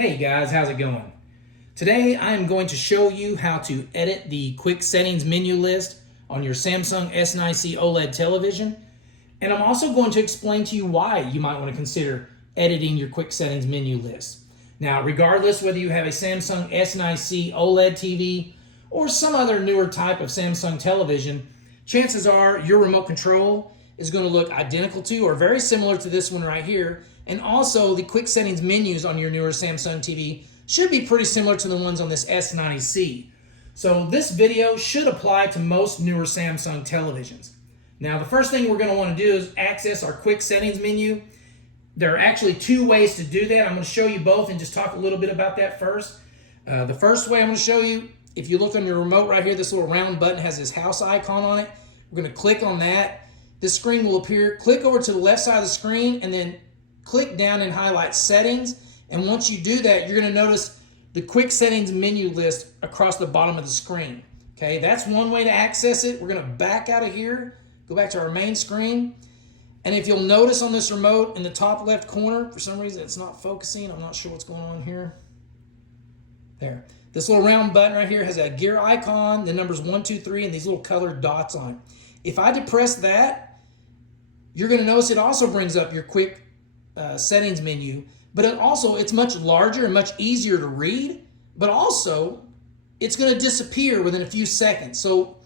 Hey guys, how's it going? Today I am going to show you how to edit the quick settings menu list on your Samsung S90C OLED television. And I'm also going to explain to you why you might want to consider editing your quick settings menu list. Now, regardless whether you have a Samsung S90C OLED TV or some other newer type of Samsung television, chances are your remote control is going to look identical to or very similar to this one right here. And also the quick settings menus on your newer Samsung TV should be pretty similar to the ones on this S90C. So this video should apply to most newer Samsung televisions. Now the first thing we're going to want to do is access our quick settings menu. There are actually two ways to do that. I'm going to show you both and just talk a little bit about that first. The first way I'm going to show you, if you look on your remote right here, this little round button has this house icon on it. We're going to click on that. This screen will appear. Click over to the left side of the screen and then click down and highlight settings. And once you do that, you're going to notice the quick settings menu list across the bottom of the screen. Okay, that's one way to access it. We're going to back out of here, go back to our main screen. And if you'll notice on this remote in the top left corner, for some reason it's not focusing. I'm not sure what's going on here. There. This little round button right here has a gear icon, the numbers 1, 2, 3, and these little colored dots on it. If I depress that, you're going to notice it also brings up your quick settings menu, but it's much larger and much easier to read, but also it's going to disappear within a few seconds. So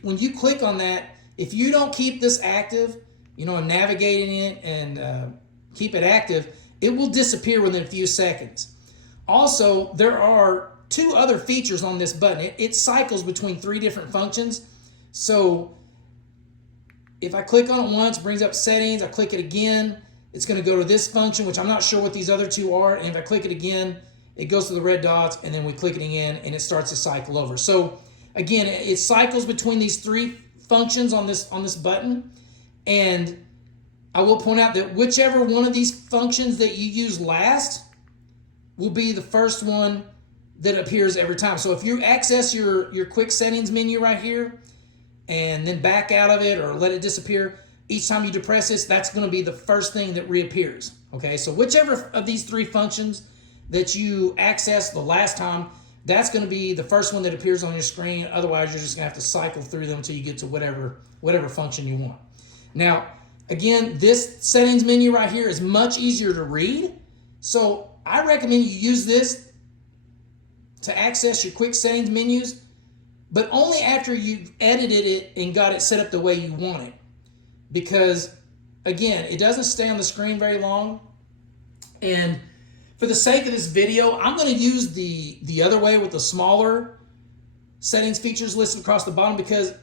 when you click on that, if you don't keep this active, and navigating it and keep it active, it will disappear within a few seconds. Also, there are two other features on this button. It cycles between 3 different functions. So if I click on it once, it brings up settings. I click it again, it's going to go to this function, which I'm not sure what these other two are. And if I click it again, it goes to the red dots, and then we click it again, and it starts to cycle over. So again, it cycles between these 3 functions on this button. And I will point out that whichever one of these functions that you use last will be the first one that appears every time. So if you access your quick settings menu right here and then back out of it or let it disappear, each time you depress this, that's going to be the first thing that reappears. Okay, so whichever of these 3 functions that you access the last time, that's going to be the first one that appears on your screen. Otherwise, you're just going to have to cycle through them until you get to whatever function you want. Now, again, this settings menu right here is much easier to read. So I recommend you use this to access your quick settings menus, but only after you've edited it and got it set up the way you want it. Because, again, it doesn't stay on the screen very long. And for the sake of this video, I'm going to use the other way with the smaller settings features listed across the bottom, because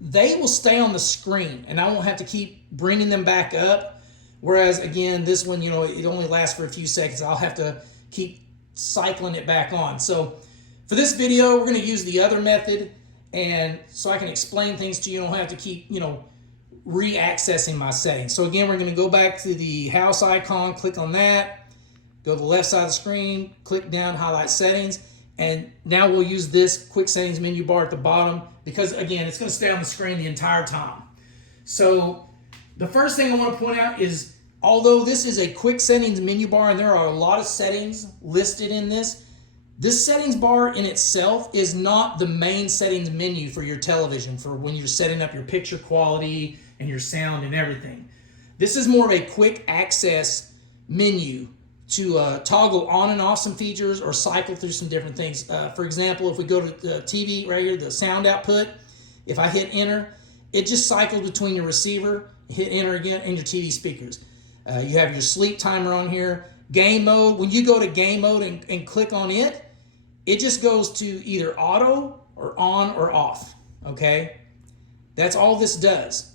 they will stay on the screen and I won't have to keep bringing them back up. Whereas, again, this one, it only lasts for a few seconds. I'll have to keep cycling it back on. So for this video, we're going to use the other method, and so I can explain things to you. I don't have to keep, re-accessing my settings. So again, we're going to go back to the house icon, click on that, go to the left side of the screen, click down, highlight settings, and now we'll use this quick settings menu bar at the bottom, because again, it's going to stay on the screen the entire time. So the first thing I want to point out is, although this is a quick settings menu bar and there are a lot of settings listed in this settings bar in itself is not the main settings menu for your television for when you're setting up your picture quality and your sound and everything. This is more of a quick access menu to toggle on and off some features or cycle through some different things. For example, if we go to the TV right here, the sound output, if I hit enter, it just cycles between your receiver, hit enter again, and your TV speakers. You have your sleep timer on here. Game mode, when you go to game mode and click on it, it just goes to either auto or on or off, okay? That's all this does,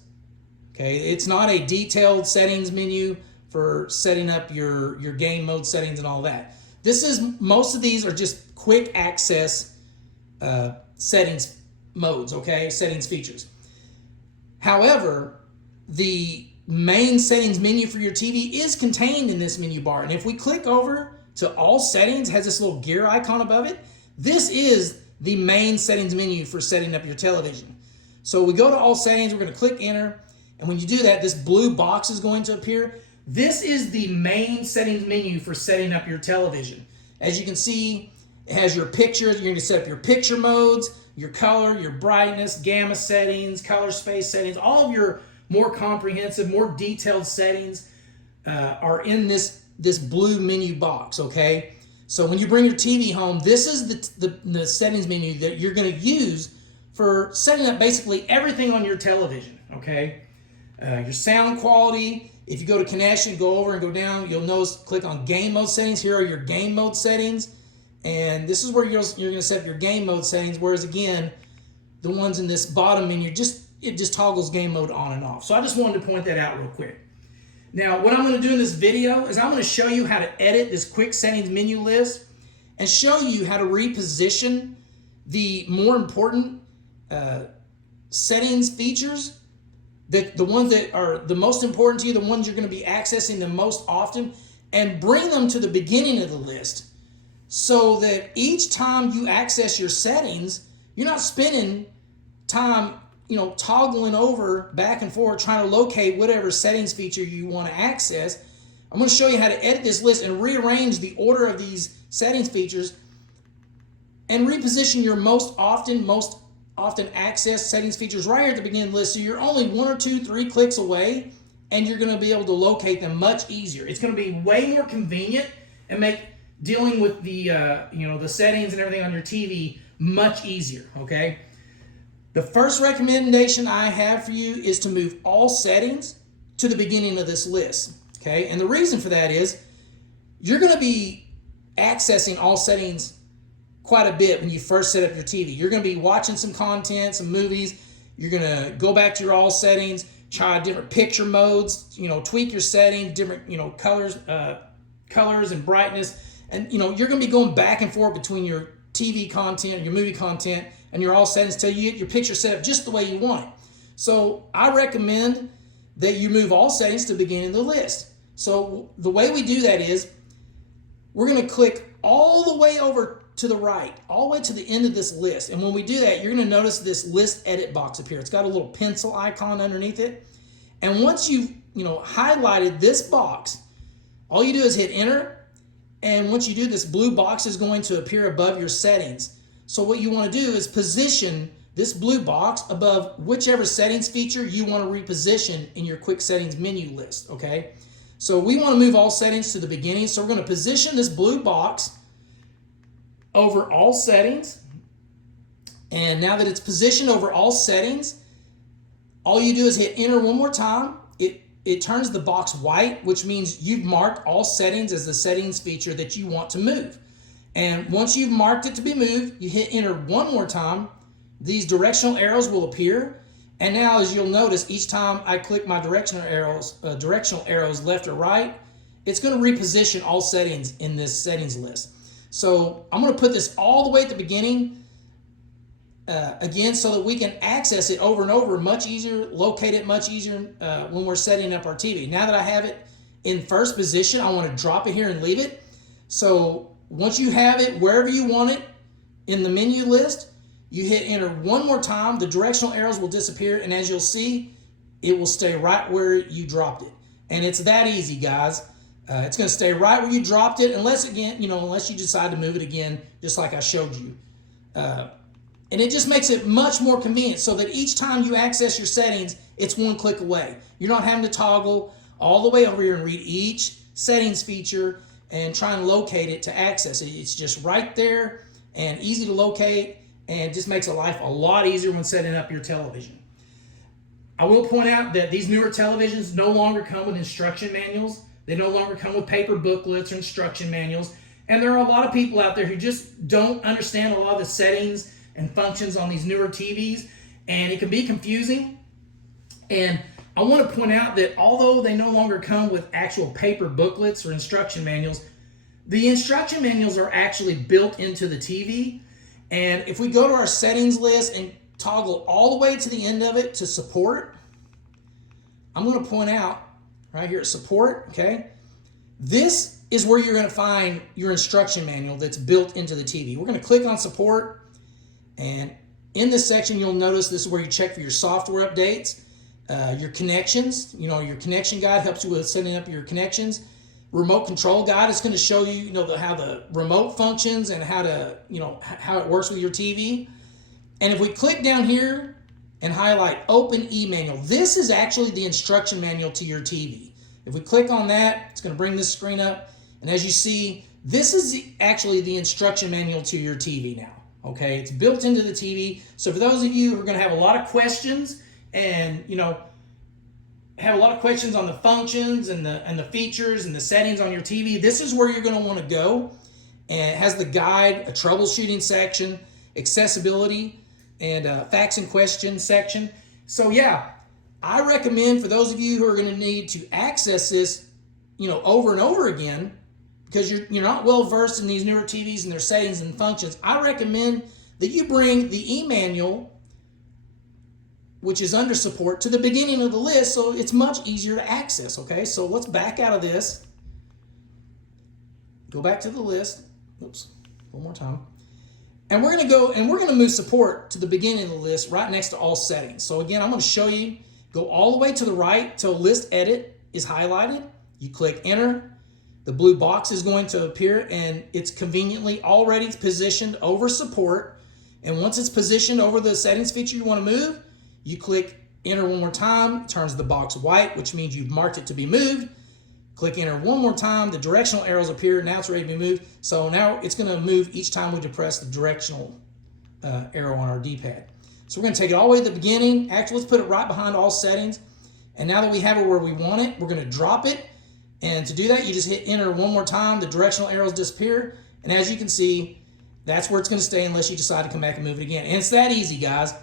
okay? It's not a detailed settings menu for setting up your game mode settings and all that. Most of these are just quick access settings modes, okay? Settings features. However, the main settings menu for your TV is contained in this menu bar. And if we click over to all settings, has this little gear icon above it. This is the main settings menu for setting up your television. So we go to all settings, we're going to click enter. And when you do that, this blue box is going to appear. This is the main settings menu for setting up your television. As you can see, it has your pictures. You're going to set up your picture modes, your color, your brightness, gamma settings, color space settings. All of your more comprehensive, more detailed settings are in this blue menu box, okay? So when you bring your TV home, this is the settings menu that you're going to use for setting up basically everything on your television, okay? Your sound quality. If you go to connection, go over and go down, you'll notice, click on game mode settings. Here are your game mode settings. And this is where you're going to set up your game mode settings, whereas again, the ones in this bottom menu, it just toggles game mode on and off. So I just wanted to point that out real quick. Now, what I'm going to do in this video is I'm going to show you how to edit this quick settings menu list and show you how to reposition the more important settings features, the ones that are the most important to you, the ones you're going to be accessing the most often, and bring them to the beginning of the list so that each time you access your settings, you're not spending time toggling over back and forth trying to locate whatever settings feature you want to access. I'm going to show you how to edit this list and rearrange the order of these settings features and reposition your most often accessed settings features right here at the beginning of the list, so you're only 1 or 2, 3 clicks away and you're going to be able to locate them much easier. It's going to be way more convenient and make dealing with the the settings and everything on your TV much easier, okay? The first recommendation I have for you is to move all settings to the beginning of this list, okay? And the reason for that is you're going to be accessing all settings quite a bit when you first set up your TV. You're going to be watching some content, some movies. You're going to go back to your all settings, try different picture modes, tweak your settings, different, colors and brightness. And, you're going to be going back and forth between your TV content, your movie content, and your all settings until you get your picture set up just the way you want it. So I recommend that you move all settings to the beginning of the list. So the way we do that is we're going to click all the way over to the right, all the way to the end of this list. And when we do that, you're going to notice this list edit box appear. It's got a little pencil icon underneath it. And once you've highlighted this box, all you do is hit enter. And once you do, this blue box is going to appear above your settings. So what you want to do is position this blue box above whichever settings feature you want to reposition in your quick settings menu list, okay? So we want to move all settings to the beginning. So we're going to position this blue box over all settings. And now that it's positioned over all settings, all you do is hit enter one more time. It turns the box white, which means you've marked all settings as the settings feature that you want to move. And once you've marked it to be moved, you hit enter one more time. These directional arrows will appear. And now, as you'll notice, each time I click my directional arrows left or right, it's going to reposition all settings in this settings list. So I'm going to put this all the way at the beginning again, so that we can access it over and over much easier, locate it much easier when we're setting up our TV. Now that I have it in first position, I want to drop it here and leave it. So once you have it wherever you want it in the menu list, you hit enter one more time, the directional arrows will disappear, and as you'll see, it will stay right where you dropped it. And it's that easy, guys. It's going to stay right where you dropped it, unless you decide to move it again, just like I showed you. And it just makes it much more convenient so that each time you access your settings, it's one click away. You're not having to toggle all the way over here and read each settings feature and try and locate it to access it. It's just right there and easy to locate, and just makes life a lot easier when setting up your television. I will point out that these newer televisions no longer come with instruction manuals. They no longer come with paper booklets or instruction manuals. And there are a lot of people out there who just don't understand a lot of the settings and functions on these newer TVs, and it can be confusing. And I want to point out that although they no longer come with actual paper booklets or instruction manuals, the instruction manuals are actually built into the TV. And if we go to our settings list and toggle all the way to the end of it to support, I'm going to point out right here at support, okay? This is where you're going to find your instruction manual that's built into the TV. We're going to click on support. And in this section, you'll notice this is where you check for your software updates, your connections. Your connection guide helps you with setting up your connections. remote control guide. It's going to show you, how the remote functions and how to, how it works with your TV. And if we click down here and highlight Open e-manual, this is actually the instruction manual to your TV. If we click on that, it's going to bring this screen up. And as you see, this is actually the instruction manual to your TV now. Okay, it's built into the TV. So for those of you who are going to have a lot of questions and, have a lot of questions on the functions and the features and the settings on your TV, this is where you're going to want to go. And it has the guide, a troubleshooting section, accessibility, and facts and questions section. So yeah, I recommend for those of you who are going to need to access this, over and over again, because you're not well versed in these newer TVs and their settings and functions, I recommend that you bring the e-manual, which is under support, to the beginning of the list so it's much easier to access, okay? So let's back out of this. Go back to the list. Oops, one more time. And we're gonna move support to the beginning of the list right next to all settings. So again, I'm gonna show you, go all the way to the right till list edit is highlighted. You click enter. The blue box is going to appear and it's conveniently already positioned over support. And once it's positioned over the settings feature you want to move, you click enter one more time, it turns the box white, which means you've marked it to be moved. Click enter one more time, the directional arrows appear, now it's ready to be moved. So now it's going to move each time we depress the directional arrow on our D-pad. So we're going to take it all the way to the beginning. Actually, let's put it right behind all settings. And now that we have it where we want it, we're going to drop it. And to do that, you just hit enter one more time, the directional arrows disappear, and as you can see, that's where it's going to stay unless you decide to come back and move it again. And it's that easy, guys.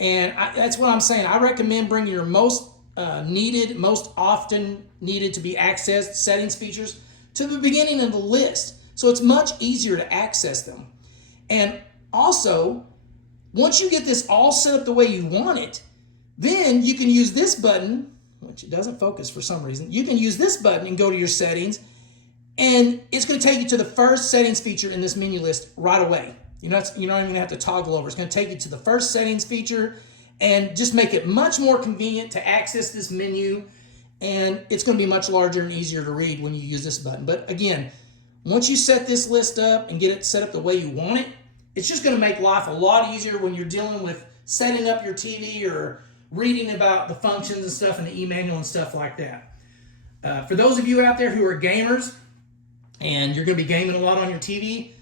And that's what I'm saying. I recommend bringing your most often needed to be accessed settings features to the beginning of the list, so it's much easier to access them. And also, once you get this all set up the way you want it, then you can use this button, which it doesn't focus for some reason. You can use this button and go to your settings, and it's going to take you to the first settings feature in this menu list right away. You're not even going to have to toggle over. It's going to take you to the first settings feature and just make it much more convenient to access this menu, and it's going to be much larger and easier to read when you use this button. But again, once you set this list up and get it set up the way you want it, it's just going to make life a lot easier when you're dealing with setting up your TV or reading about the functions and stuff in the e-manual and stuff like that. For those of you out there who are gamers and you're going to be gaming a lot on your TV,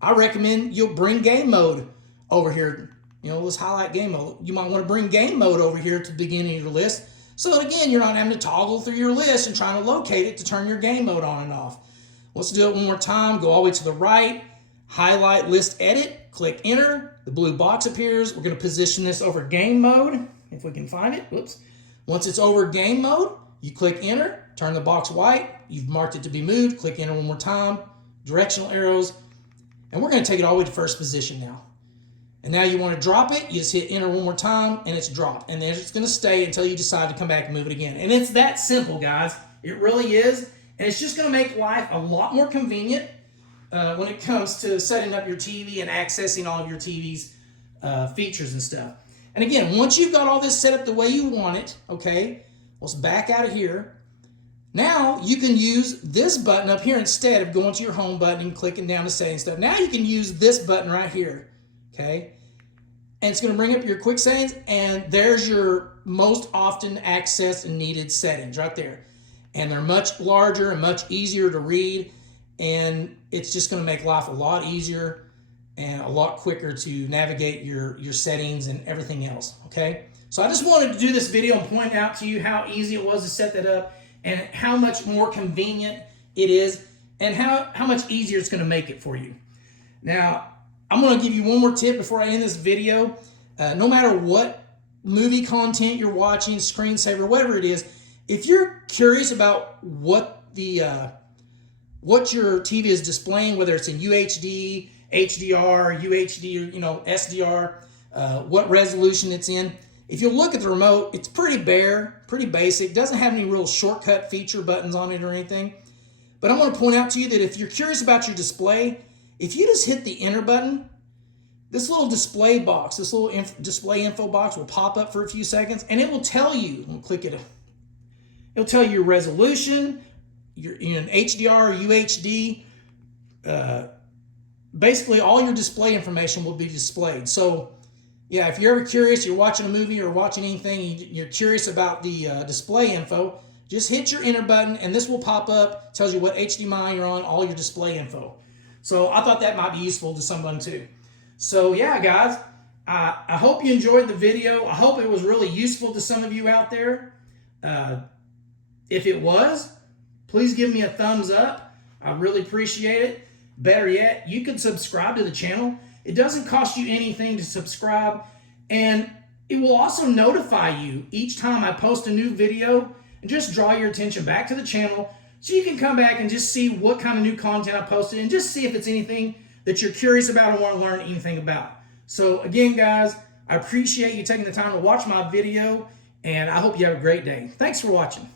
I recommend you'll bring game mode over here. Let's highlight game mode. You might want to bring game mode over here to the beginning of your list so that, again, you're not having to toggle through your list and trying to locate it to turn your game mode on and off. Let's do it one more time. Go all the way to the right, highlight list edit, click enter. The blue box appears. We're going to position this over game mode, if we can find it. Whoops. Once it's over game mode, you click enter, turn the box white. You've marked it to be moved. Click enter one more time, directional arrows, and we're going to take it all the way to first position now. And now you want to drop it, you just hit enter one more time, and it's dropped. And then it's going to stay until you decide to come back and move it again. And it's that simple, guys. It really is. And it's just going to make life a lot more convenient when it comes to setting up your TV and accessing all of your TV's features and stuff. And again, once you've got all this set up the way you want it, okay, let's back out of here. Now you can use this button up here instead of going to your home button and clicking down to settings stuff. Now you can use this button right here, okay? And it's going to bring up your quick settings, and there's your most often accessed and needed settings right there. And they're much larger and much easier to read, and it's just going to make life a lot easier and a lot quicker to navigate your settings and everything else, okay? So I just wanted to do this video and point out to you how easy it was to set that up and how much more convenient it is and how much easier it's going to make it for you. Now, I'm going to give you one more tip before I end this video. No matter what movie content you're watching, screensaver, whatever it is, if you're curious about what your TV is displaying, whether it's in UHD, HDR, UHD, SDR, what resolution it's in, if you look at the remote, it's pretty bare, pretty basic, doesn't have any real shortcut feature buttons on it or anything. But I want to point out to you that if you're curious about your display, if you just hit the enter button, this little display box, this little display info box will pop up for a few seconds, and it will tell you, we'll click it, it'll tell you your resolution, you're in HDR or UHD, basically all your display information will be displayed. So yeah, if you're ever curious, you're watching a movie or watching anything, you're curious about the display info, just hit your enter button and this will pop up, tells you what HDMI you're on, all your display info. So I thought that might be useful to someone too. So yeah, guys, I hope you enjoyed the video. I hope it was really useful to some of you out there. If it was, please give me a thumbs up. I really appreciate it. Better yet, you can subscribe to the channel. It doesn't cost you anything to subscribe, and it will also notify you each time I post a new video and just draw your attention back to the channel so you can come back and just see what kind of new content I posted and just see if it's anything that you're curious about or want to learn anything about. So again, guys, I appreciate you taking the time to watch my video, and I hope you have a great day. Thanks for watching.